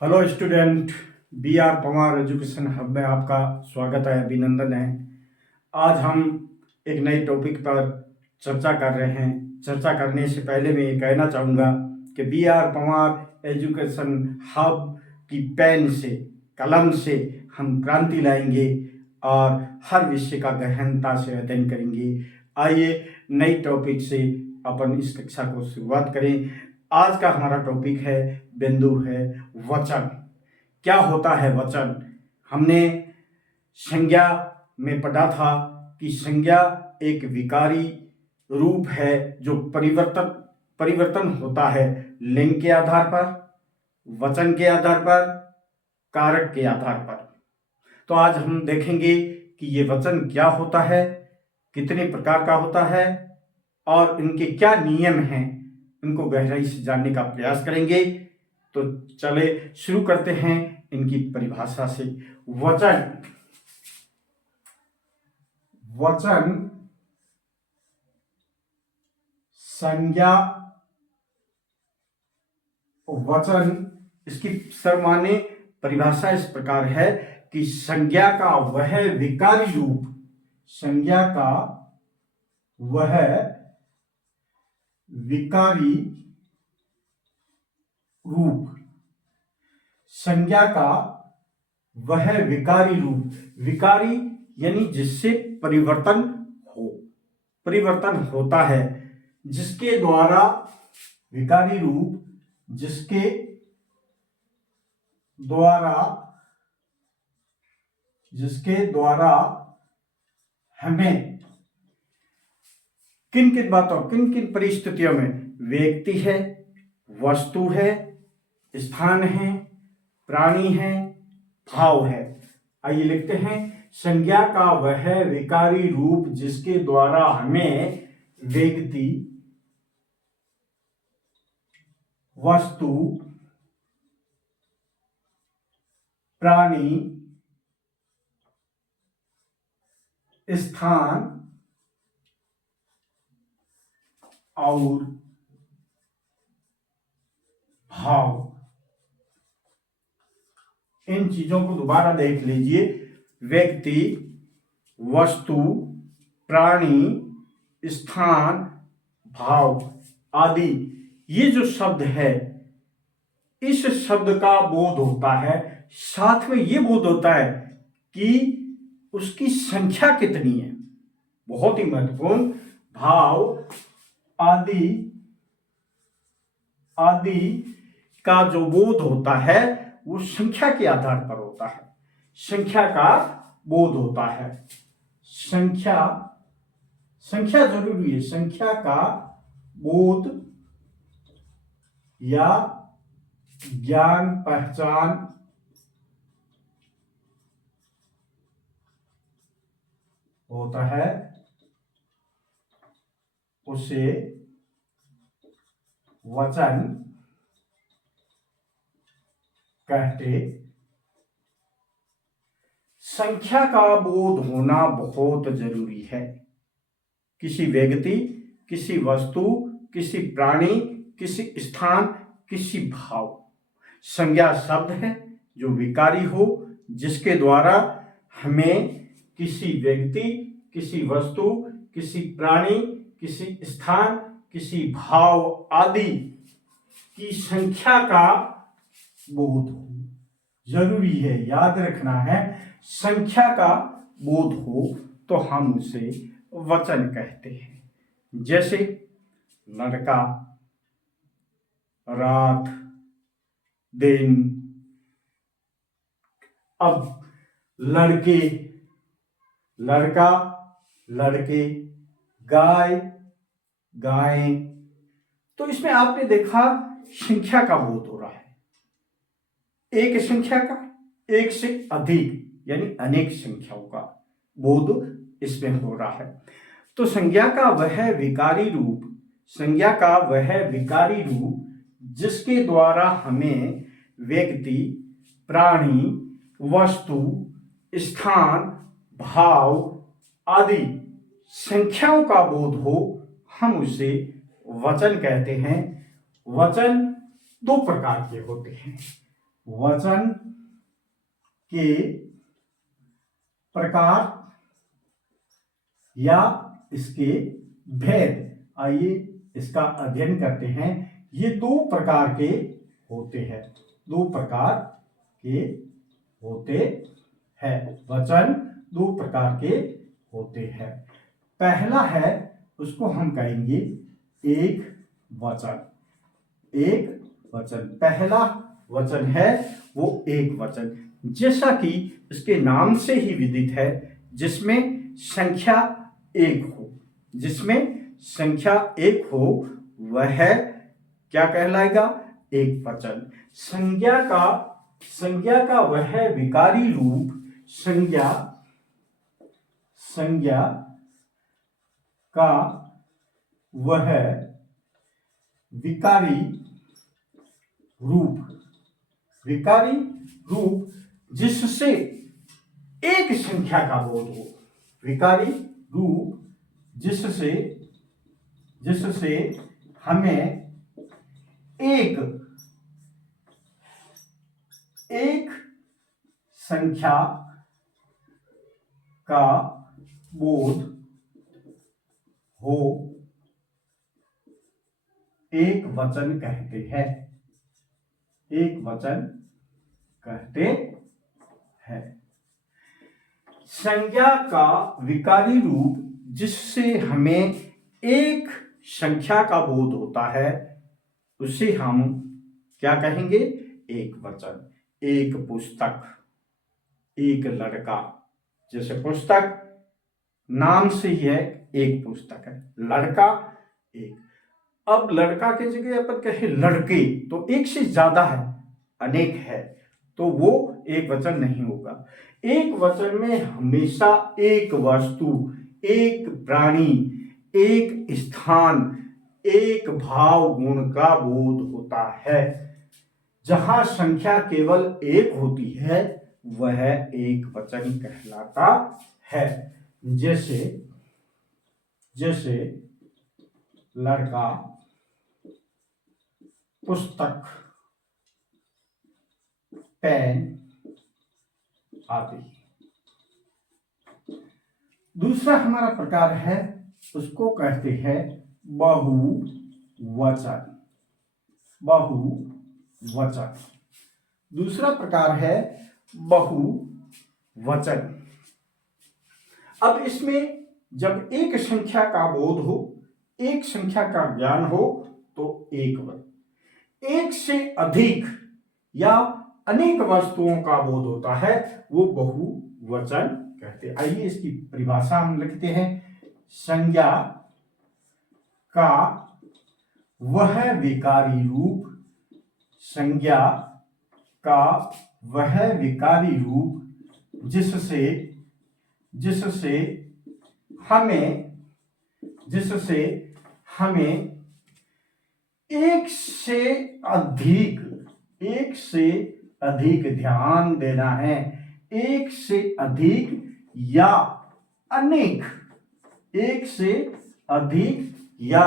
Hello student, B R Pawar education hub में आपका स्वागत है, अभिनंदन है। आज हम एक नए टॉपिक पर चर्चा कर रहे हैं। चर्चा करने से पहले मैं ये कहना चाहूँगा कि B R Pawar education hub की पेन से, कलम से हम क्रांति लाएंगे और हर विषय का गहनता से अध्ययन करेंगे। आइए नई टॉपिक से अपन इस कक्षा को शुरुआत करें। आज का हमारा टॉपिक है, बिंदु है वचन। क्या होता है वचन? हमने संज्ञा में पढ़ा था कि संज्ञा एक विकारी रूप है जो परिवर्तन होता है लिंग के आधार पर, वचन के आधार पर, कारक के आधार पर। तो आज हम देखेंगे कि ये वचन क्या होता है, कितने प्रकार का होता है और इनके क्या नियम हैं, इनको गहराई से जानने का प्रयास करेंगे। तो चले शुरू करते हैं इनकी परिभाषा से। वचन संज्ञा, वचन इसकी सर्वमान्य परिभाषा इस प्रकार है कि संज्ञा का वह विकारी रूप, संज्ञा का वह विकारी रूप, संज्ञा का वह विकारी रूप, विकारी यानी जिससे परिवर्तन होता है, जिसके द्वारा, विकारी रूप जिसके द्वारा हमें किन किन परिस्थितियों में व्यक्ति है, वस्तु है, स्थान है, प्राणी है, भाव है। आइए लिखते हैं, संज्ञा का वह विकारी रूप जिसके द्वारा हमें व्यक्ति, वस्तु, प्राणी, स्थान और भाव, इन चीजों को दोबारा देख लीजिए। व्यक्ति, वस्तु, प्राणी, स्थान, भाव आदि, ये जो शब्द है, इस शब्द का बोध होता है, साथ में ये बोध होता है कि उसकी संख्या कितनी है। बहुत ही महत्वपूर्ण, भाव आदि का जो बोध होता है वो संख्या के आधार पर होता है, संख्या का बोध होता है। संख्या जरूरी है, संख्या का बोध या ज्ञान, पहचान होता है, उसे वचन कहते। संख्या का बोध होना बहुत जरूरी है। किसी व्यक्ति, किसी वस्तु, किसी प्राणी, किसी स्थान, किसी भाव। संज्ञा शब्द है जो विकारी हो, जिसके द्वारा हमें किसी व्यक्ति, किसी वस्तु, किसी प्राणी, किसी स्थान, किसी भाव आदि की संख्या का बोध हो। जरूरी है, याद रखना है, संख्या का बोध हो तो हम उसे वचन कहते हैं। जैसे लड़का, रात, दिन। अब लड़के, लड़का, लड़के, गाय, गायें। तो इसमें आपने देखा संख्या का बोध हो रहा है, एक संख्या का, एक से अधिक यानी अनेक संख्याओं का बोध इसमें हो रहा है। तो संज्ञा का वह विकारी रूप, संज्ञा का वह विकारी रूप जिसके द्वारा हमें व्यक्ति, प्राणी, वस्तु, स्थान, भाव आदि संख्याओं का बोध हो, हम उसे वचन कहते हैं। वचन दो प्रकार के होते हैं। वचन के प्रकार या इसके भेद, आइए इसका अध्ययन करते हैं। ये दो प्रकार के होते हैं, दो प्रकार के होते हैं। वचन दो प्रकार के होते हैं। पहला है, उसको हम कहेंगे एक वचन। एक वचन, पहला वचन है वो एक वचन, जैसा कि इसके नाम से ही विदित है, जिसमें संख्या एक हो। जिसमें संख्या एक हो वह क्या कहलाएगा? एक वचन। संज्ञा का वह विकारी रूप, संज्ञा का वह विकारी रूप जिससे एक संख्या का बोध हो। विकारी रूप जिससे हमें एक संख्या का बोध हो, एक वचन कहते हैं। एक वचन कहते हैं। संज्ञा का विकारी रूप जिससे हमें एक संख्या का बोध होता है, उसे हम क्या कहेंगे? एक वचन। एक पुस्तक, एक लड़का। जैसे पुस्तक नाम से ही है, एक पुस्तक है। लड़का एक। अब लड़का की जगह अपन कहें लड़के, तो एक से ज्यादा है, अनेक है, तो वो एक वचन नहीं होगा। एक वचन में हमेशा एक वस्तु, एक प्राणी, एक स्थान, एक भाव गुण का बोध होता है। जहां संख्या केवल एक होती है वह एक वचन कहलाता है। जैसे लड़का, पुस्तक, पेन आदि। दूसरा हमारा प्रकार है, उसको कहते हैं बहुवचन। बहुवचन दूसरा प्रकार है बहुवचन। अब इसमें जब एक संख्या का बोध हो, एक संख्या का ज्ञान हो, तो एक वचन। एक से अधिक या अनेक वस्तुओं का बोध होता है, वो बहुवचन कहते हैं। आइए इसकी परिभाषा हम लिखते हैं। संज्ञा का वह विकारी रूप, संज्ञा का वह विकारी रूप जिससे हमें एक से अधिक ध्यान देना है। एक से अधिक या अनेक, एक से अधिक या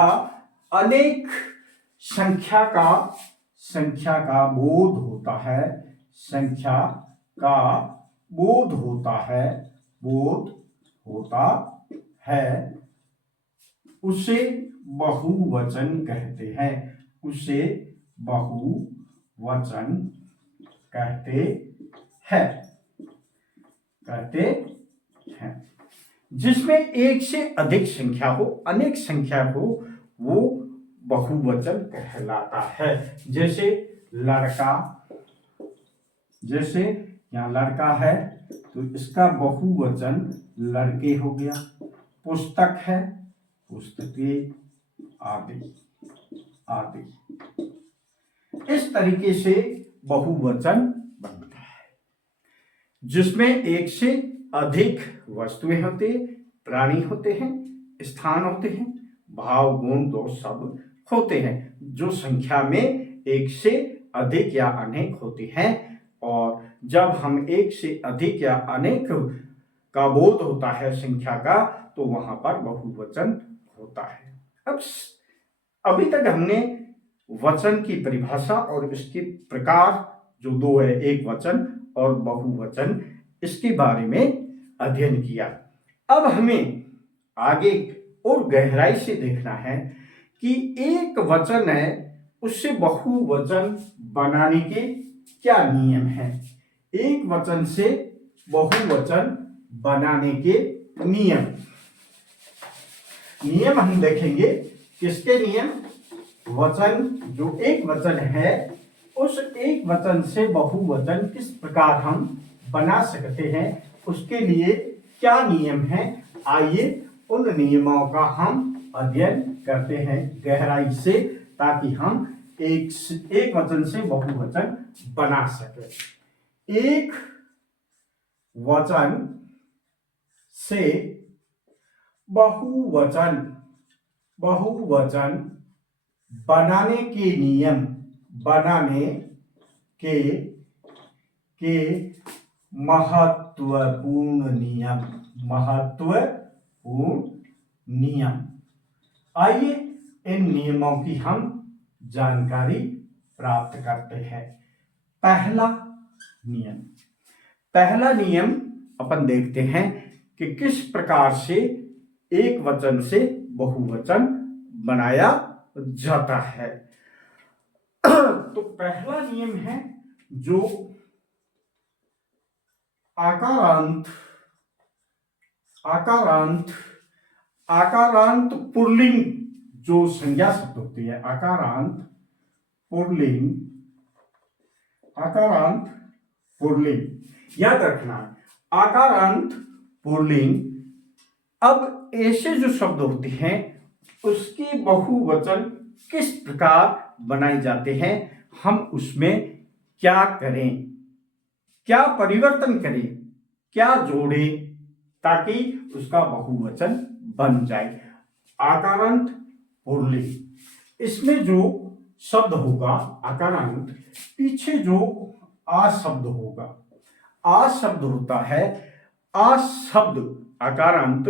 अनेक संख्या का बोध होता है। संख्या का बोध होता है, उसे बहुवचन कहते हैं। उसे बहुवचन कहते हैं। जिसमें एक से अधिक संख्या हो, अनेक संख्या हो, वो बहुवचन कहलाता है। जैसे लड़का, जैसे यहाँ लड़का है तो इसका बहुवचन लड़के हो गया। पुस्तक है, पुस्तकें आदि आदि। इस तरीके से बहुवचन बनता है, जिसमें एक से अधिक वस्तुएं होते, प्राणी होते हैं, स्थान होते हैं, भाव गुण दो सब होते हैं, जो संख्या में एक से अधिक या अनेक होते हैं। और जब हम एक से अधिक या अनेक का बोध होता है संख्या का, तो वहां पर बहुवचन होता है। अब अभी तक हमने वचन की परिभाषा और इसके प्रकार जो दो है, एक वचन और बहुवचन, इसके बारे में अध्ययन किया। अब हमें आगे और गहराई से देखना है कि एक वचन है उससे बहुवचन बनाने के क्या नियम हैं। एक वचन से बहुवचन बनाने के नियम हम देखेंगे। किसके नियम? वचन, जो एक वचन है उस एक वचन से बहुवचन किस प्रकार हम बना सकते हैं, उसके लिए क्या नियम हैं। आइए उन नियमों का हम अध्ययन करते हैं गहराई से, ताकि हम एक वचन से बहुवचन बना सके। एक वचन से बहुवचन बनाने के नियम, बनाने के महत्वपूर्ण नियम। आइए इन नियमों की हम जानकारी प्राप्त करते हैं। पहला नियम अपन देखते हैं कि किस प्रकार से एक वचन से बहुवचन बनाया जाता है। तो पहला नियम है जो आकारांत पुल्लिंग जो संज्ञा शब्द होती है, आकारांत पुल्लिंग, याद रखना है, आकारांत पुल्लिंग। अब ऐसे जो शब्द होते हैं उसके बहुवचन किस प्रकार बनाए जाते हैं, हम उसमें क्या करें, क्या परिवर्तन करें, क्या जोड़े ताकि उसका बहुवचन बन जाए। आकारांत पुल्लिंग, इसमें जो शब्द होगा आकारांत, पीछे जो आ शब्द होगा, आ शब्द होता है, आ शब्द आकारांत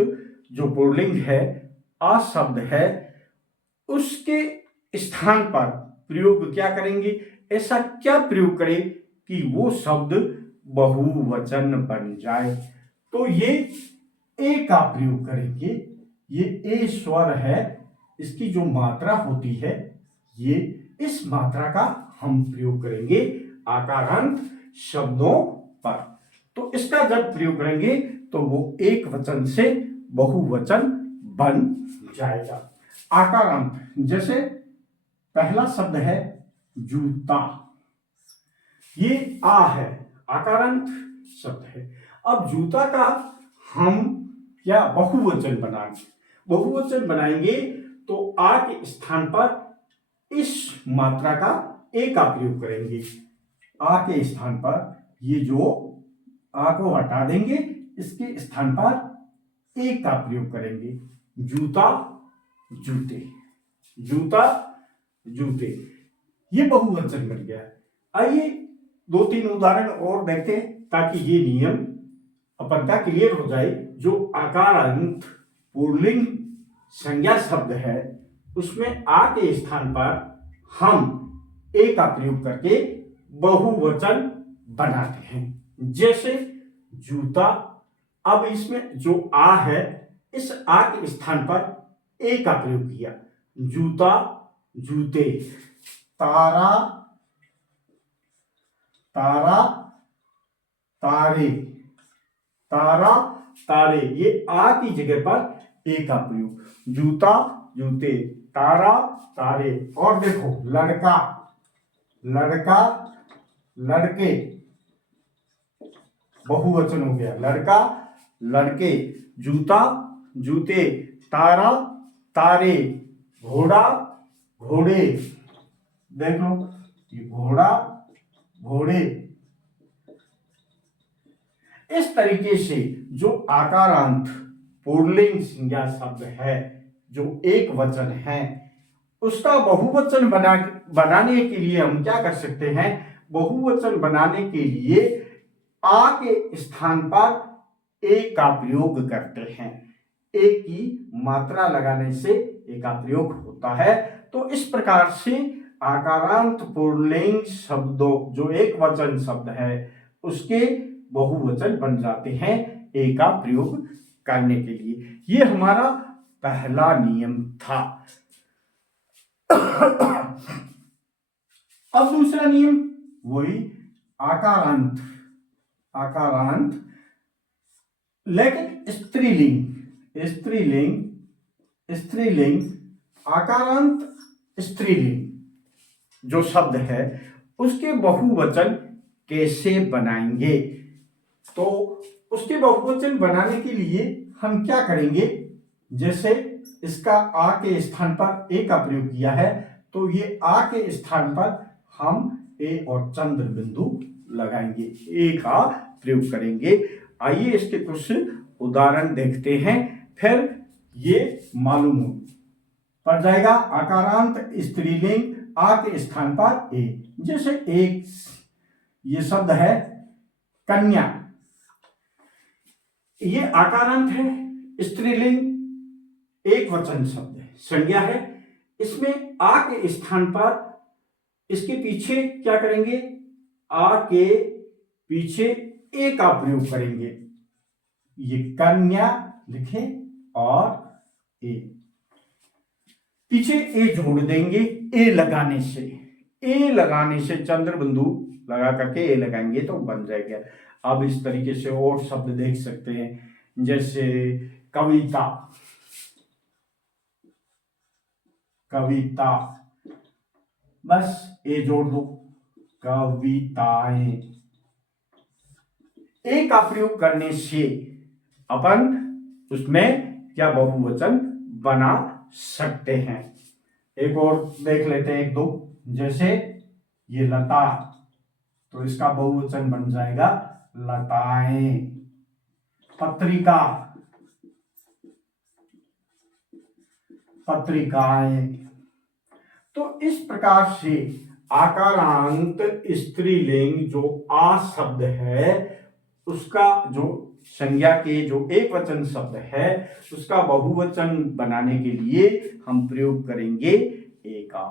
जो पुल्लिंग है, आ शब्द है, उसके स्थान पर प्रयोग क्या करेंगे, ऐसा क्या प्रयोग करें कि वो शब्द बहुवचन बन जाए। तो ये ए का प्रयोग करेंगे। ये ए स्वर है, इसकी जो मात्रा होती है, ये इस मात्रा का हम प्रयोग करेंगे आकारांत शब्दों पर। तो इसका जब प्रयोग करेंगे तो वो एक वचन से बहुवचन बन जाएगा। आकारांत, जैसे पहला शब्द है जूता, ये आ है, आकारांत शब्द है। अब जूता का हम क्या बहुवचन बनाएंगे तो आ के स्थान पर इस मात्रा का ए का प्रयोग करेंगे। आ के स्थान पर ये जो आ को हटा देंगे, इसके स्थान पर ए का प्रयोग करेंगे। जूता जूते, जूता जूते, ये बहुवचन बन गया। आइए 2-3 उदाहरण और देखते हैं ताकि ये नियम अपन का क्लियर हो जाए। जो आकारांत पुल्लिंग संज्ञा शब्द है उसमें आ के स्थान पर हम ए का प्रयोग करके बहुवचन बनाते हैं। जैसे जूता, अब इसमें जो आ है, इस आ के स्थान पर ए का प्रयोग किया, जूता जूते। तारा तारे, तारा तारे, ये आ की जगह पर ए का प्रयोग। जूता जूते, तारा तारे। और देखो लड़का लड़के, बहुवचन हो गया, लड़का लड़के। जूता जूते, तारा तारे, घोड़ा घोड़े। देख लो, ये घोड़ा घोड़े। इस तरीके से जो आकारांत पुल्लिंग संज्ञा शब्द है, जो एक वचन है, उसका बहुवचन बनाने के लिए हम क्या कर सकते हैं। बहुवचन बनाने के लिए आ के स्थान पर ए का प्रयोग करते हैं। ए की मात्रा लगाने से ए का प्रयोग होता है। तो इस प्रकार से आकारांत पुल्लिंग शब्दों जो एक वचन शब्द है उसके बहुवचन बन जाते हैं ए का प्रयोग करने के लिए। ये हमारा पहला नियम था। अब दूसरा नियम वही आकारांत, आकारांत लेकिन स्त्रीलिंग, स्त्रीलिंग, स्त्रीलिंग, आकारांत स्त्रीलिंग जो शब्द है उसके बहुवचन कैसे बनाएंगे। तो उसके बहुवचन बनाने के लिए हम क्या करेंगे, जैसे इसका आ के स्थान पर ए का प्रयोग किया है तो ये आ के स्थान पर हम ए और चंद्र बिंदु लगाएंगे, ए का प्रयोग करेंगे। आइए इसके कुछ उदाहरण देखते हैं, फिर ये मालूम पड़ जाएगा। आकारांत स्त्रीलिंग आ के स्थान पर ए, जैसे एक ये शब्द है कन्या, ये आकारांत है, स्त्रीलिंग एक वचन शब्द है, संज्ञा है। इसमें आ के स्थान पर इसके पीछे क्या करेंगे, आ के पीछे ए का प्रयोग करेंगे। ये कन्या लिखें और ए, पीछे ए जोड़ देंगे ए लगाने से, ए लगाने से चंद्र बिंदु लगा करके ए लगाएंगे तो बन जाएगा। अब इस तरीके से और शब्द देख सकते हैं, जैसे कविता, कविता बस ए जोड़ दो, कविताएं। ए का प्रयोग करने से अपन उसमें क्या बहुवचन बना सकते हैं। एक और देख लेते हैं, एक दो, जैसे ये लता, तो इसका बहुवचन बन जाएगा लताएं। पत्रिका, पत्रिकाएं। तो इस प्रकार से आकारांत स्त्रीलिंग जो आ शब्द है उसका जो संज्ञा के जो एक वचन शब्द है उसका बहुवचन बनाने के लिए हम प्रयोग करेंगे ए का,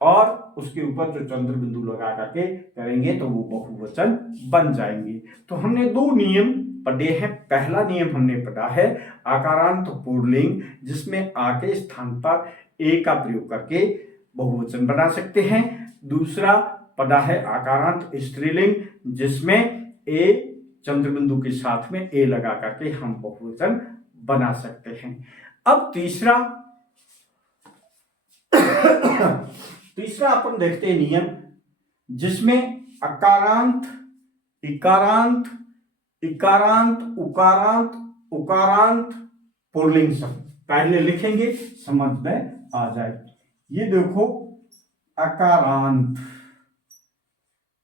और उसके ऊपर जो चंद्र बिंदु लगा करके करेंगे तो वो बहुवचन बन जाएंगे। तो हमने दो नियम पढ़े हैं। पहला नियम हमने पढ़ा है आकारांत पुल्लिंग जिसमें आ के स्थान पर ए का प्रयोग करके बहुवचन बना सकते हैं। दूसरा पढ़ा है आकारांत स्त्रीलिंग जिसमें ए चंद्र बिंदु के साथ में ए लगा करके हम बहुवचन बना सकते हैं। अब तीसरा अपन देखते हैं नियम जिसमें अकारांत, इकारांत, इकारांत, उकारांत, उकारांत पुल्लिंग शब्द पहले लिखेंगे समझ में आ जाए। ये देखो अकारांत,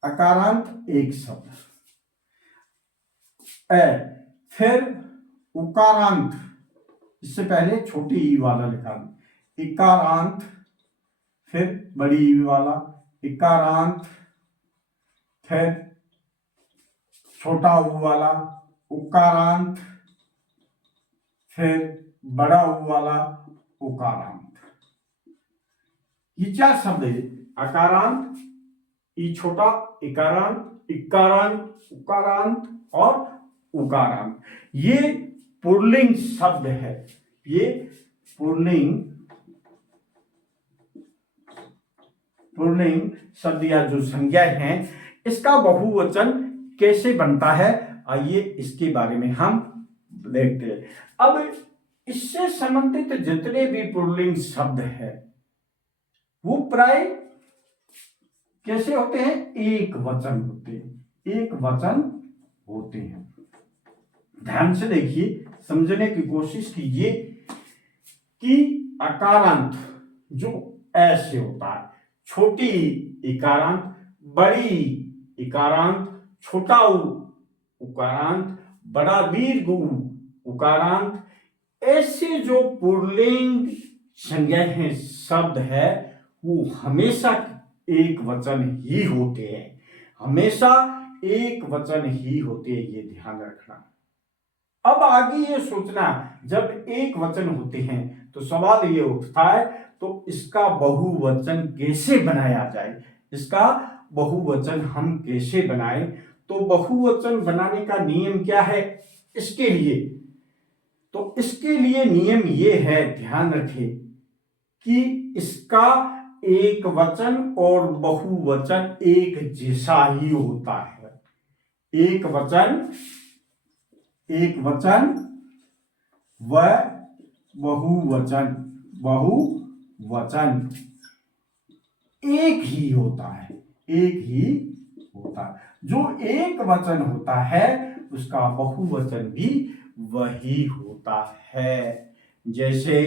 अकारांत एक शब्द, फिर उकारांत, इससे पहले छोटी ई वाला लिखा, इकारांत, फिर बड़ी ई वाला, इकारांत, फिर छोटा ऊ वाला, उकारांत, फिर बड़ा ऊ वाला, उकारांत। ये चार शब्द है, अकारांत, ई छोटा, इकारांत, इकारांत, उकारांत और उकारांत। ये पुल्लिंग शब्द है, ये पुल्लिंग शब्द या जो संज्ञा है इसका बहुवचन कैसे बनता है, आइए इसके बारे में हम देखते हैं। अब इससे संबंधित जितने भी पुल्लिंग शब्द है वो प्राय कैसे होते हैं, एक वचन होते हैं, एक वचन होते हैं। ध्यान से देखिए, समझने की कोशिश कीजिए कि अकारांत जो ऐसे होता है, छोटी इकारांत, बड़ी इकारांत, छोटा उकारांत, बड़ा दीर्घ उकारांत, ऐसे जो पुल्लिंग संज्ञा है शब्द है वो हमेशा एक वचन ही होते हैं, हमेशा एक वचन ही होते हैं, ये ध्यान रखना। अब आगे ये सोचना, जब एक वचन होते हैं तो सवाल ये उठता है तो इसका बहुवचन कैसे बनाया जाए, इसका बहुवचन हम कैसे बनाएं। तो बहुवचन बनाने का नियम क्या है इसके लिए, तो इसके लिए नियम ये है, ध्यान रखें कि इसका एक वचन और बहुवचन एक जैसा ही होता है। एक वचन व बहुवचन एक ही होता है, एक ही होता है। जो एक वचन होता है उसका बहुवचन भी वही होता है। जैसे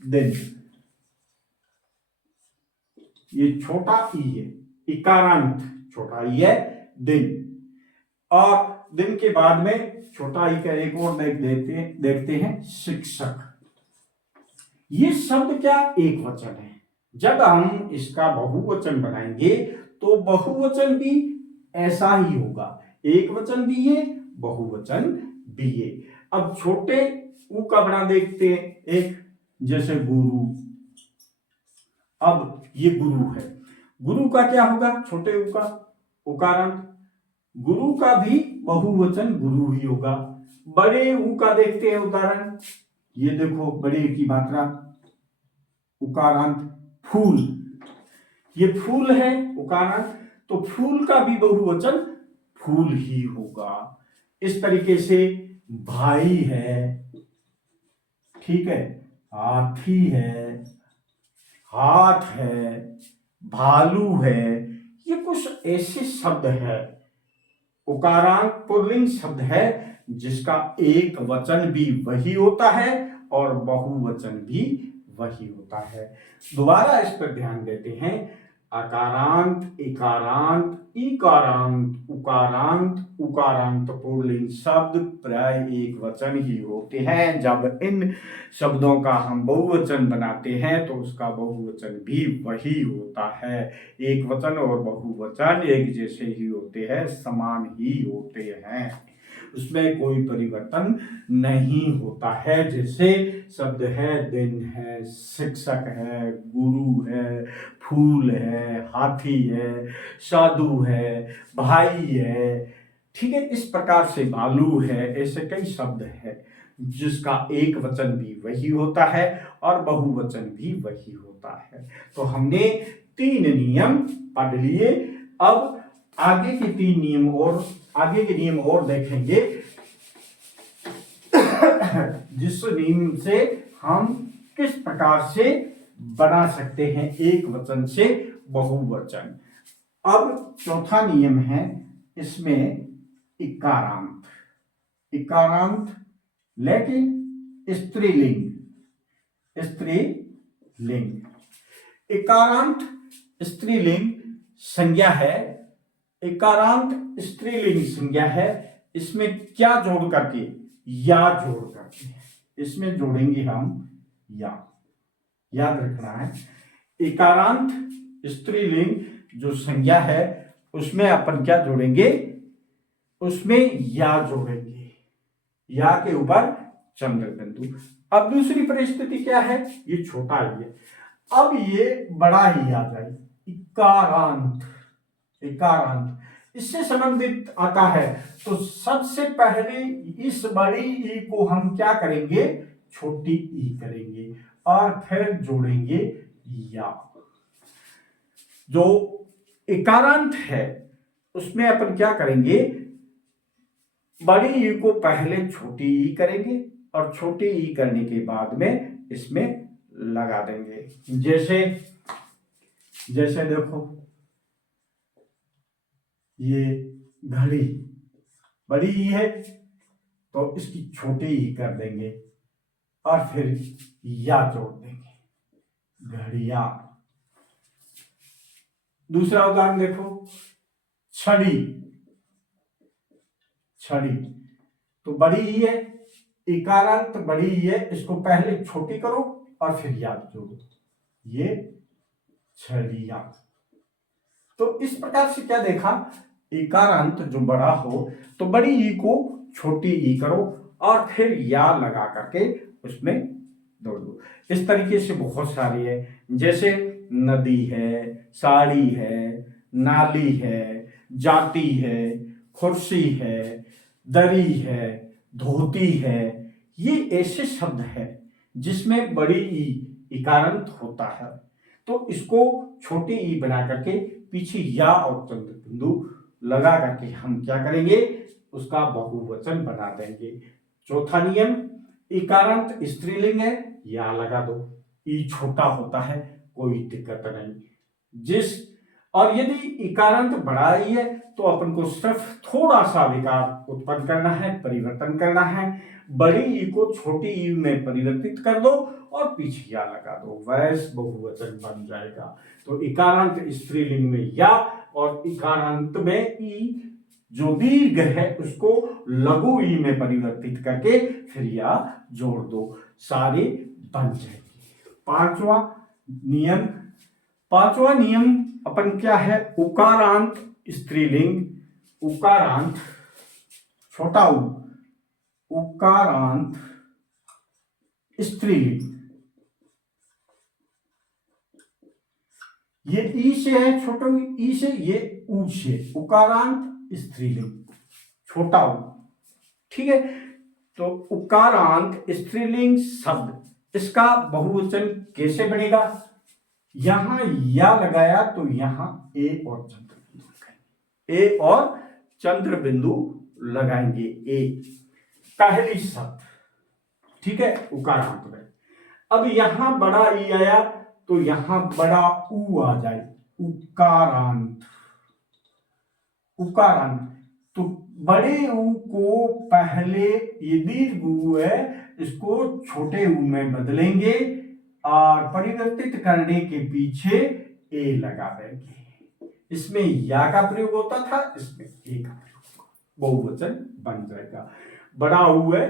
दिन, ये छोटा ई है, इकारांत छोटा ई है दिन, और दिन के बाद में छोटा ई का एक और देखते हैं शिक्षक। ये शब्द क्या एक वचन है। जब हम इसका बहुवचन बनाएंगे तो बहुवचन भी ऐसा ही होगा, एक वचन भी ये, बहुवचन भी ये। अब छोटे ऊ का बना देखते हैं, एक जैसे गुरु। अब ये गुरु है, गुरु का क्या होगा, छोटे ऊ का उकारांत। गुरु का भी बहुवचन गुरु ही होगा। बड़े ऊ का देखते हैं उदाहरण, ये देखो बड़े की मात्रा उकारांत फूल, ये फूल है उकारांत, तो फूल का भी बहुवचन फूल ही होगा। इस तरीके से भाई है, ठीक है, हाथी है, हाथ है, भालू है, ये कुछ ऐसे शब्द है, उकारांत पुल्लिंग शब्द है जिसका एक वचन भी वही होता है और बहुवचन भी वही होता है। दोबारा इस पर ध्यान देते हैं, अकारांत, इकारांत, इकारांत, उकारांत, उकारांत पुल्लिंग शब्द प्राय एक वचन ही होते हैं। जब इन शब्दों का हम बहुवचन बनाते हैं तो उसका बहुवचन भी वही होता है। एक वचन और बहुवचन एक जैसे ही होते हैं, समान ही होते हैं, उसमें कोई परिवर्तन नहीं होता है। जैसे शब्द है दिन है, शिक्षक है, गुरु है, फूल है, हाथी है, साधु है, भाई है, ठीक है, इस प्रकार से भालू है, ऐसे कई शब्द है जिसका एक वचन भी वही होता है और बहुवचन भी वही होता है। तो हमने 3 नियम पढ़ लिए। अब आगे के 3 नियम और आगे के नियम और देखेंगे जिस नियम से हम किस प्रकार से बना सकते हैं एक वचन से बहुवचन। अब चौथा नियम है, इसमें इकारांत, इकारांत लेकिन स्त्रीलिंग, स्त्रीलिंग, इकारांत स्त्रीलिंग संज्ञा है, इकारांत स्त्रीलिंग संज्ञा है। इसमें क्या जोड़ करके, या जोड़ करके, इसमें जोड़ेंगे हम या, याद रखना है। इकारांत स्त्रीलिंग जो संज्ञा है उसमें अपन क्या जोड़ेंगे, उसमें या जोड़ेंगे, या के ऊपर चंद्र बिंदु। अब दूसरी परिस्थिति क्या है, ये छोटा ही है, अब ये बड़ा ही आ जाए, इकारांत, इकारांत इससे संबंधित आता है। तो सबसे पहले इस बड़ी ई को हम क्या करेंगे, छोटी ई करेंगे और फिर जोड़ेंगे या। जो इकारांत है उसमें अपन क्या करेंगे, बड़ी ई को पहले छोटी ई करेंगे और छोटी ई करने के बाद में इसमें लगा देंगे। जैसे जैसे देखो ये घड़ी, बड़ी ई है तो इसकी छोटी ई कर देंगे और फिर या जोड़ देंगे, घड़िया। दूसरा उदाहरण देखो, छड़ी, छड़ी तो बड़ी ई है, इकारांत बड़ी ई है, इसको पहले छोटी करो और फिर या जोड़ो, ये छड़िया। तो इस प्रकार से क्या देखा, इकारांत जो बड़ा हो तो बड़ी ई को छोटी ई करो और फिर या लगा करके उसमें दो दो। इस तरीके से बहुत सारी है, जैसे नदी है, साड़ी है, नाली है, जाति है, कुर्सी है, दरी है, धोती है। ये ऐसे शब्द है जिसमें बड़ी ई इकारांत होता है, तो इसको छोटी ई बना करके पीछे या और चंद्र बिंदु लगा करके हम क्या करेंगे, उसका बहुवचन बना देंगे। चौथा नियम, इकारांत स्त्रीलिंग है, या लगा दो, ई छोटा होता है, कोई दिक्कत नहीं। जिस और यदि इकारांत बड़ा ही है तो अपन को सिर्फ थोड़ा सा विकार उत्पन्न करना है, परिवर्तन करना है। बड़ी ई को छोटी ई में परिवर्तित कर दो और पीछे या लगा दो, वैस बहुवचन बन जाएगा। तो इकारांत स्त्रीलिंग में या और इकारांत में ई जो दीर्घ है उसको लघु ई में परिवर्तित करके फिर या जोड़ दो, सारे बन जाएंगे। पांचवा नियम अपन क्या है, उकारांत स्त्रीलिंग, उकारांत छोटा उ, उकारांत स्त्रीलिंग, ये ई से है, छोटा ई से, ये ऊ से, उकारांत स्त्रीलिंग छोटा उ, ठीक है। तो उकारांत स्त्रीलिंग शब्द, इसका बहुवचन कैसे बनेगा, यहां या लगाया तो यहां ए और चंद्र बिंदु लगाएंगे, ए और चंद्र बिंदु लगाएंगे, ए पहली शब्द, ठीक है, उकारांत में। अब यहां बड़ा ई आया तो यहां बड़ा ऊ आ जाए, उकारांत, उकारांत। तो बड़े ऊ को पहले, ये दीर्घ ऊ है, इसको छोटे ऊ में बदलेंगे और परिवर्तित करने के पीछे ए लगा देंगे। इसमें या का प्रयोग होता था, इसमें ए का प्रयोग, बहुवचन बन जाएगा। बड़ा ऊ है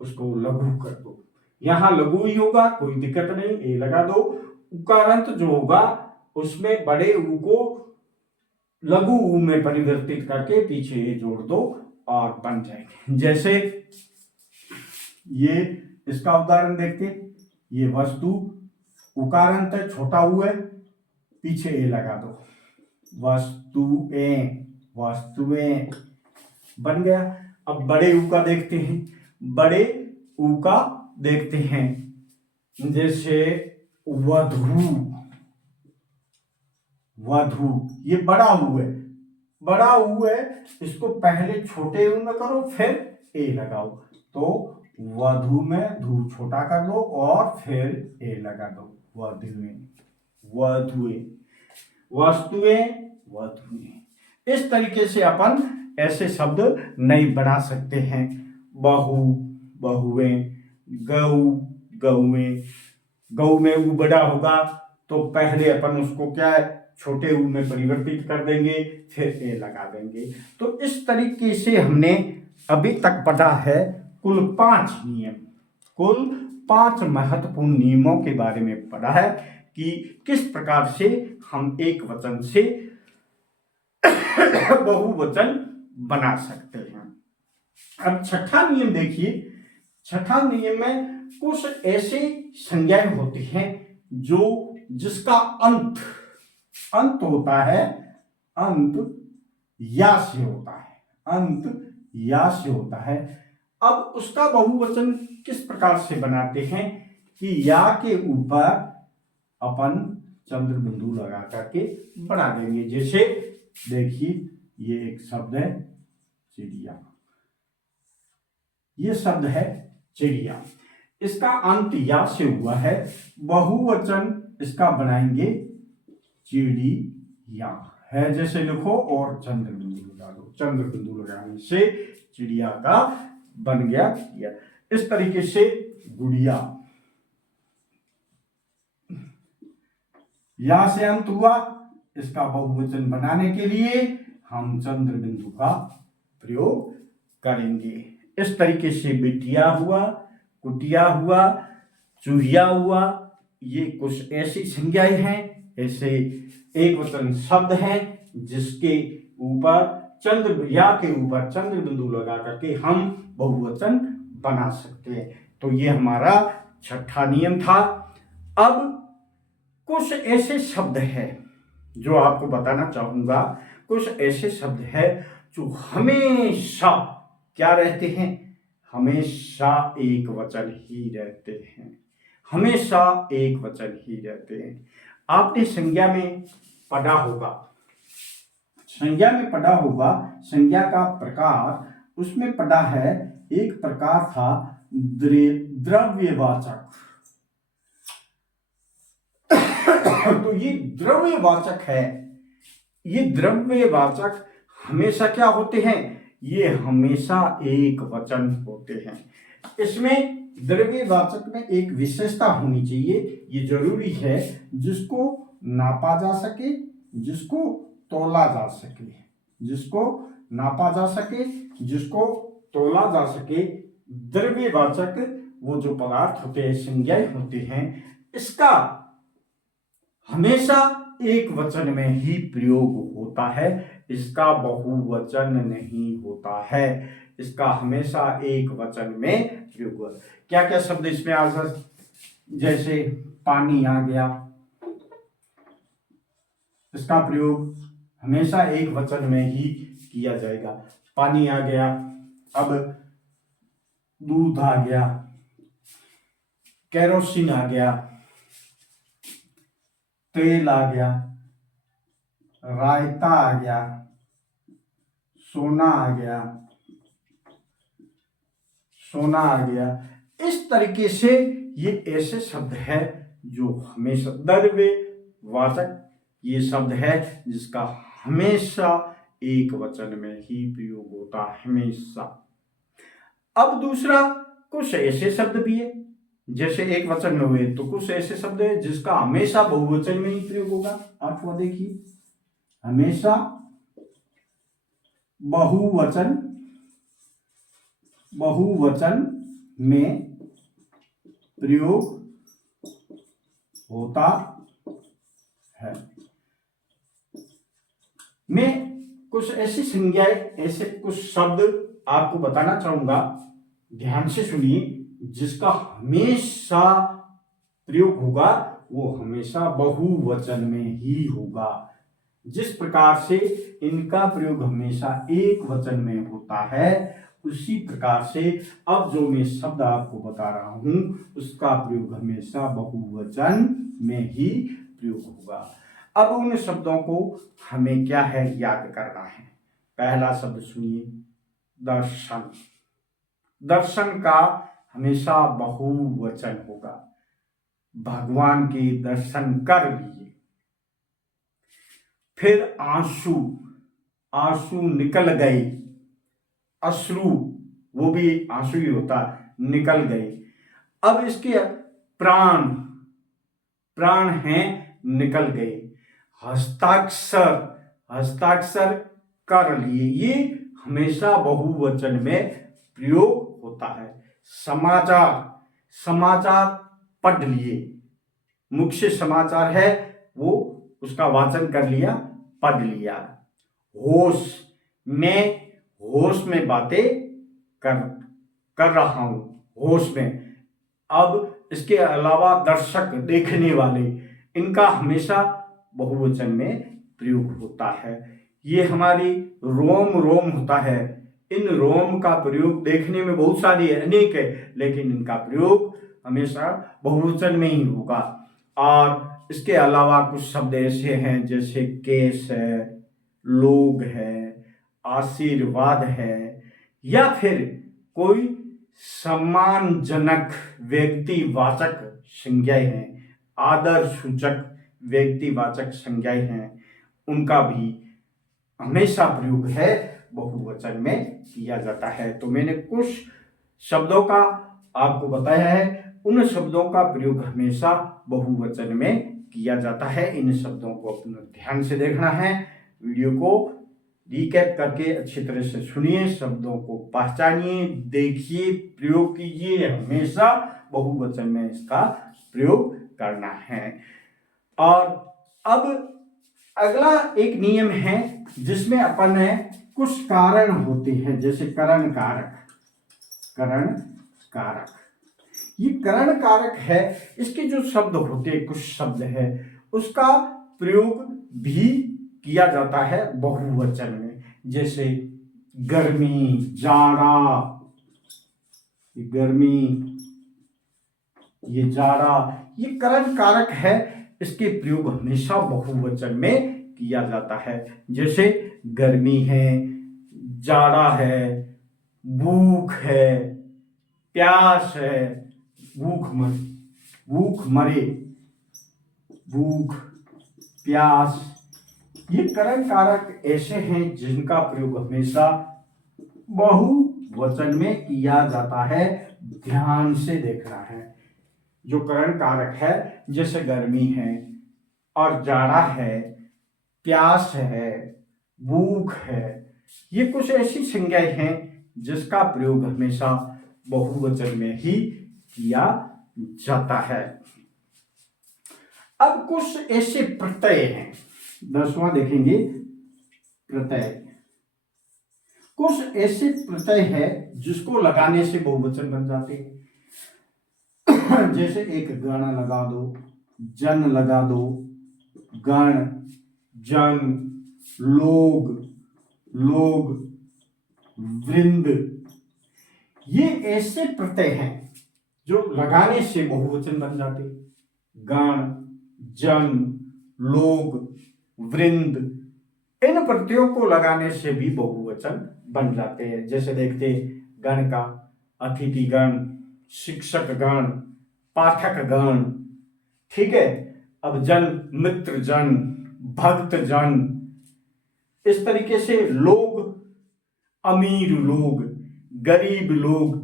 उसको लघु कर दो, यहां लघु ही होगा, कोई दिक्कत नहीं, ए लगा दो। उकारांत जो होगा उसमें बड़े ऊ को लघु ऊ में परिवर्तित करके पीछे ए जोड़ दो और बन जाएंगे। जैसे ये इसका उदाहरण देखते, ये वस्तु उकारांत है, छोटा ऊ है, पीछे ए लगा दो, वस्तुएं, वस्तुएं बन गया। अब बड़े ऊ का देखते हैं, बड़े ऊ का देखते हैं, जैसे वधू, वधू, ये बड़ा ऊ है, बड़ा ऊ है, इसको पहले छोटे ऊ में करो फिर ए लगाओ, तो वधू में धू छोटा कर दो और फिर ए लगा दो, वधुएं, वधुएं, वस्तुएं, वधुएं। इस तरीके से अपन ऐसे शब्द नहीं बना सकते हैं। बहु, बहुएं, गऊ, गऊएं। गऊ में ऊ बड़ा होगा तो पहले अपन उसको क्या है, छोटे ऊ में परिवर्तित कर देंगे, फिर ए लगा देंगे। तो इस तरीके से हमने अभी तक पढ़ा है कुल 5 नियम, कुल 5 महत्वपूर्ण नियमों के बारे में पढ़ा है कि किस प्रकार से हम एक वचन से बहुवचन बना सकते हैं। अब छठा नियम देखिए, छठा नियम में कुछ ऐसे संज्ञाएं होती हैं जो जिसका अंत होता है, अंत या से होता है, अंत या से होता है। अब उसका बहुवचन किस प्रकार से बनाते हैं कि या के ऊपर अपन चंद्र बिंदु लगा करके बना देंगे। जैसे देखिए ये एक शब्द है चिड़िया, ये शब्द है चिड़िया, इसका अंत या से हुआ है, बहुवचन इसका बनाएंगे चिड़िया है, जैसे लिखो और चंद्र बिंदु लगा दो, चंद्र बिंदु लगाने से चिड़िया का बन गया चिड़िया। इस तरीके से गुड़िया, या से अंत हुआ, इसका बहुवचन बनाने के लिए हम चंद्र बिंदु का प्रयोग करेंगे। इस तरीके से बिटिया हुआ, कुटिया हुआ, चूहिया हुआ, ये कुछ ऐसी संज्ञाएं हैं, ऐसे एक वचन शब्द हैं जिसके ऊपर चंद्र या के ऊपर चंद्र बिंदु लगा करके हम बहुवचन बना सकते हैं। तो ये हमारा छठा नियम था। अब कुछ ऐसे शब्द हैं जो आपको बताना चाहूंगा। कुछ ऐसे शब्द हैं जो हमेशा क्या रहते हैं, हमेशा एक वचन ही रहते हैं, हमेशा एक वचन ही रहते हैं। आपने संज्ञा में पढ़ा होगा, संज्ञा में पढ़ा होगा, संज्ञा का प्रकार उसमें पढ़ा है। एक प्रकार था द्रव्यवाचक। तो ये द्रव्यवाचक है। ये द्रव्यवाचक हमेशा क्या होते हैं, ये हमेशा एक वचन होते हैं। इसमें द्रव्यवाचक में एक विशेषता होनी चाहिए, ये जरूरी है, जिसको नापा जा सके, जिसको तोला जा सके, जिसको नापा जा सके, जिसको तोला जा सके। द्रव्यवाचक वो जो पदार्थ होते हैं, संज्ञाएं होते हैं, इसका हमेशा एक वचन में ही प्रयोग होता है, इसका बहुवचन नहीं होता है, इसका हमेशा एक वचन में प्रयोग होता है। क्या क्या शब्द इसमें आ सकते, जैसे पानी आ गया, इसका प्रयोग हमेशा एक वचन में ही किया जाएगा, पानी आ गया। अब दूध आ गया, केरोसिन आ गया, तेल आ गया, रायता आ गया, सोना आ गया, सोना आ गया। इस तरीके से ये ऐसे शब्द है जो हमेशा द्रव्यवाचक ये शब्द है जिसका हमेशा एक वचन में ही प्रयोग होता है, हमेशा। अब दूसरा, कुछ ऐसे शब्द भी है जैसे एक वचन में हुए, तो कुछ ऐसे शब्द है जिसका हमेशा बहुवचन में ही प्रयोग होगा। आप वो देखिए, हमेशा बहुवचन, बहुवचन में प्रयोग होता है। मैं कुछ ऐसी संज्ञाएं, ऐसे कुछ शब्द आपको बताना चाहूंगा, ध्यान से सुनिए, जिसका हमेशा प्रयोग होगा वो हमेशा बहुवचन में ही होगा। जिस प्रकार से इनका प्रयोग हमेशा एक वचन में होता है, उसी प्रकार से अब जो मैं शब्द आपको बता रहा हूं उसका प्रयोग हमेशा बहुवचन में ही प्रयोग होगा। अब उन शब्दों को हमें क्या है, याद करना है। पहला शब्द सुनिए, दर्शन। दर्शन का हमेशा बहुवचन होगा, भगवान के दर्शन कर लिए। फिर आंसू, आंसू निकल गए, अश्रु वो भी आंसू ही होता, निकल गए। अब इसके प्राण, प्राण हैं, निकल गए। हस्ताक्षर, हस्ताक्षर कर लिए, ये हमेशा बहुवचन में प्रयोग होता है। समाचार, समाचार पढ़ लिए, मुख्य समाचार है वो उसका वाचन कर लिया, पढ़ लिया। होश, मैं होश में बातें कर रहा हूं, होश में। अब इसके अलावा दर्शक, देखने वाले, इनका हमेशा बहुवचन में प्रयोग होता है। ये हमारी रोम, रोम होता है, इन रोम का प्रयोग देखने में बहुत सारी अनेक है, लेकिन इनका प्रयोग हमेशा बहुवचन में ही होगा। और इसके अलावा कुछ शब्द ऐसे हैं जैसे केस है, लोग है, आशीर्वाद है, या फिर कोई सम्मानजनक व्यक्तिवाचक संज्ञाएं हैं, आदर सूचक व्यक्तिवाचक संज्ञाएं हैं, उनका भी हमेशा प्रयोग है बहुवचन में किया जाता है। तो मैंने कुछ शब्दों का आपको बताया है, उन शब्दों का प्रयोग हमेशा बहुवचन में किया जाता है। इन शब्दों को अपने ध्यान से देखना है, वीडियो को रिकैप करके अच्छी तरह से सुनिए, शब्दों को पहचानिए, देखिए, प्रयोग कीजिए, हमेशा बहुवचन में इसका प्रयोग करना है। और अब अगला एक नियम है जिसमें अपन है कुछ कारण होते हैं, जैसे करण कारक, करण कारक, ये करण कारक है। इसके जो शब्द होते हैं, कुछ शब्द है, उसका प्रयोग भी किया जाता है बहुवचन में, जैसे गर्मी, जाड़ा, गर्मी, ये जाड़ा, ये करण कारक है। इसके प्रयोग हमेशा बहुवचन में किया जाता है। जैसे गर्मी है, जाड़ा है, भूख है, प्यास है, भूख मरे, भूख, प्यास, ये करण कारक ऐसे हैं जिनका प्रयोग हमेशा बहुवचन में किया जाता है। ध्यान से देखना है। जो करण कारक है, जैसे गर्मी है और जाड़ा है, प्यास है, भूख है, ये कुछ ऐसी संज्ञाएं हैं जिसका प्रयोग हमेशा बहुवचन में ही किया जाता है। अब कुछ ऐसे प्रत्यय हैं, 10वां देखेंगे प्रत्यय। कुछ ऐसे प्रत्यय है जिसको लगाने से बहुवचन बन जाते हैं। जैसे एक गण लगा दो, जन लगा दो, गण, जन, लोग, लोग, वृंद, ये ऐसे प्रत्यय हैं जो लगाने से बहुवचन बन जाते। गण, जन, लोग, वृंद, इन प्रत्ययों को लगाने से भी बहुवचन बन जाते हैं। जैसे देखते गण का अतिथि गण, शिक्षक गण, पाठक गण, ठीक है। अब जन, मित्र जन, भक्त जन, इस तरीके से लोग, अमीर लोग, गरीब लोग,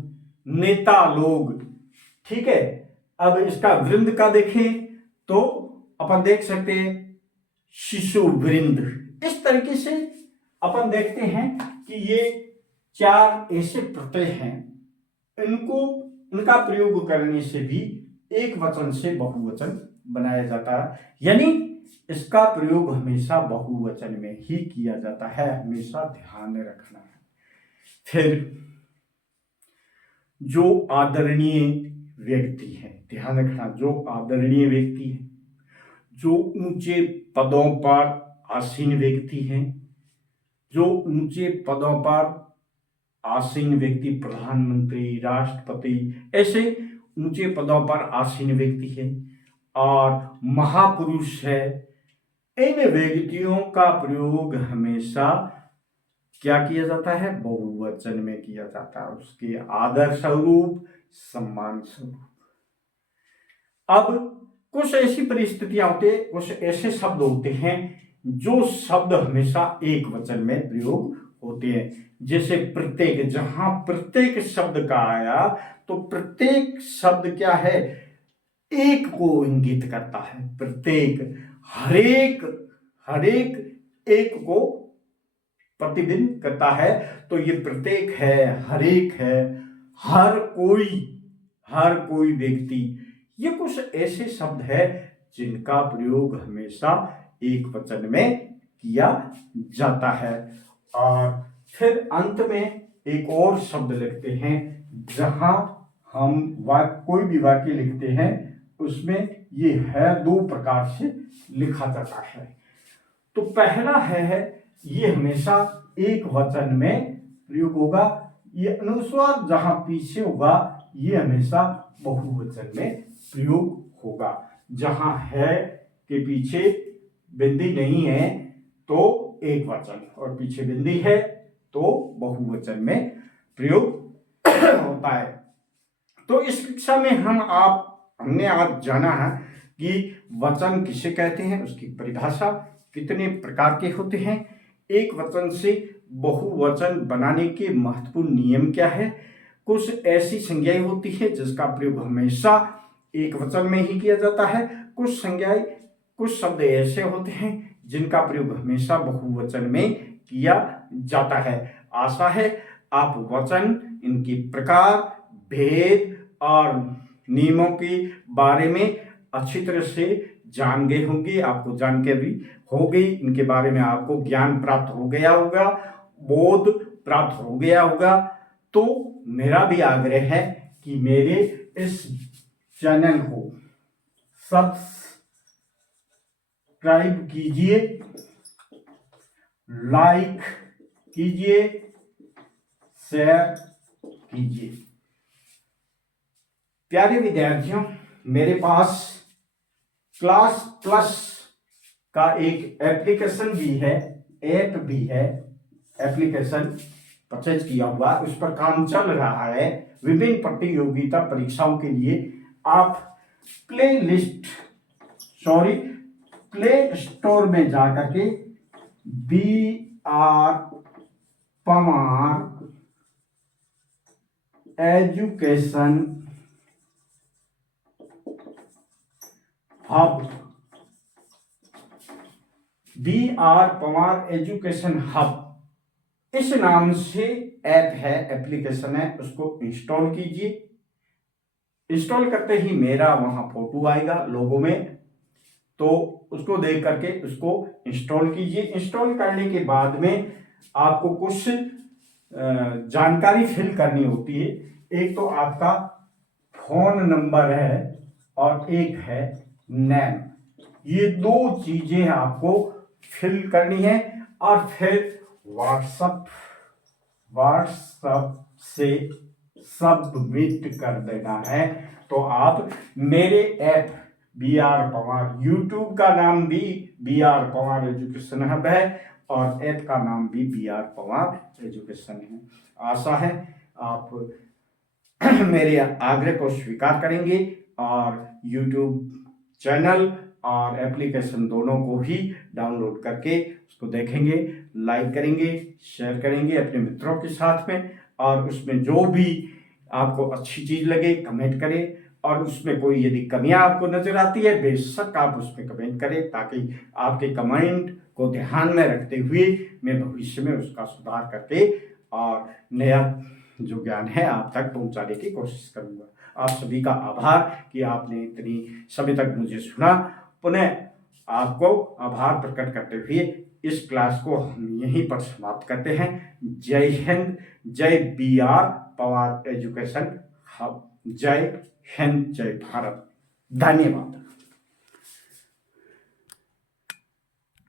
नेता लोग, ठीक है। अब इसका वृंद का देखें तो अपन देख सकते हैं शिशु वृंद। इस तरीके से अपन देखते हैं कि ये 4 ऐसे प्रत्यय हैं, इनका प्रयोग करने से भी एक वचन से बहुवचन बनाया जाता है। यानी इसका प्रयोग हमेशा बहुवचन में ही किया जाता है, हमेशा ध्यान रखना है। फिर जो आदरणीय व्यक्ति है, ध्यान रखना, जो आदरणीय व्यक्ति है, जो ऊंचे पदों पर आसीन व्यक्ति हैं, जो ऊंचे पदों पर आसीन व्यक्ति, प्रधानमंत्री, राष्ट्रपति, ऐसे ऊंचे पदों पर आसीन व्यक्ति है और महापुरुष है, इन व्यक्तियों का प्रयोग हमेशा क्या किया जाता है? बहुवचन में किया जाता है, उसके आदर स्वरूप, सम्मान स्वरूप। अब कुछ ऐसी परिस्थितियां होती है, कुछ ऐसे शब्द होते हैं जो शब्द हमेशा एक वचन में प्रयोग होते हैं। जैसे प्रत्येक, जहां प्रत्येक शब्द का आया तो प्रत्येक शब्द क्या है? एक को इंगित करता है। प्रत्येक, हरेक, हरेक एक को प्रतिबिंब करता है। तो ये प्रत्येक है, हरेक है, हर कोई व्यक्ति, ये कुछ ऐसे शब्द है जिनका प्रयोग हमेशा एक वचन में किया जाता है। और फिर अंत में एक और शब्द लिखते हैं, जहां हम कोई भी वाक्य लिखते हैं उसमें ये है 2 प्रकार से लिखा जाता है। तो पहला है ये हमेशा एक वचन में प्रयोग होगा, ये अनुस्वार जहां पीछे होगा ये हमेशा बहुवचन में प्रयोग होगा। जहां है के पीछे बिंदी नहीं है तो एक वचन, और पीछे बिंदी है तो बहुवचन में प्रयोग होता है। तो इस कक्षा में हमने आज जाना है कि वचन किसे कहते हैं, उसकी परिभाषा, कितने प्रकार के होते हैं, एक वचन से बहुवचन बनाने के महत्वपूर्ण नियम क्या है, कुछ ऐसी संज्ञाएं होती है जिसका प्रयोग हमेशा एक वचन में ही किया जाता है, कुछ संज्ञाएं, कुछ शब्द ऐसे होते हैं जिनका प्रयोग हमेशा बहुवचन में किया जाता है। आशा है आप वचन, इनके प्रकार, भेद और नियमों के बारे में अच्छी तरह से जान गए होंगे। आपको जानकारी हो गई, इनके बारे में आपको ज्ञान प्राप्त हो गया होगा, बोध प्राप्त हो गया होगा। तो मेरा भी आग्रह है कि मेरे इस चैनल को सब्सक्राइब कीजिए, लाइक कीजिए, शेयर कीजिए। प्यारे विद्यार्थियों, मेरे पास क्लास प्लस का एक एप्लीकेशन भी है, ऐप भी है, एप्लीकेशन परचेज किया हुआ, उस पर काम चल रहा है। विभिन्न प्रतियोगिता परीक्षाओं के लिए आप प्ले स्टोर में जाकर के BR Pawar education hub, BR Pawar education hub इस नाम से ऐप है, एप्लीकेशन है, उसको इंस्टॉल कीजिए। इंस्टॉल करते ही मेरा वहां फोटो आएगा लोगो में, तो उसको देख करके उसको इंस्टॉल कीजिए। इंस्टॉल करने के बाद में आपको कुछ जानकारी फिल करनी होती है। एक तो आपका फोन नंबर है और एक है नेम, ये दो चीजें आपको फिल करनी है और फिर व्हाट्सएप से सबमिट कर देना है। तो आप मेरे ऐप BR पवार, यूट्यूब का नाम भी BR पवार एजुकेशन हब है और ऐप का नाम भी BR पवार एजुकेशन है। आशा है आप मेरे आग्रह को स्वीकार करेंगे और यूट्यूब चैनल और एप्लीकेशन दोनों को ही डाउनलोड करके उसको देखेंगे, लाइक करेंगे, शेयर करेंगे अपने मित्रों के साथ में, और उसमें जो भी आपको अच्छी चीज लगे कमेंट करें, और उसमें कोई यदि कमियां आपको नजर आती है बेशक आप उसमें कमेंट करें, ताकि आपके कमेंट को ध्यान में रखते हुए मैं भविष्य में उसका सुधार करके और नया जो ज्ञान है आप तक पहुंचाने की कोशिश करूंगा। आप सभी का आभार कि आपने इतनी समय तक मुझे सुना। पुनः आपको आभार प्रकट करते हुए इस क्लास को हम यहीं पर समाप्त करते हैं। जय हिंद, जय BR पवार एजुकेशन हब, जय हिंद, जय भारत, धन्यवाद।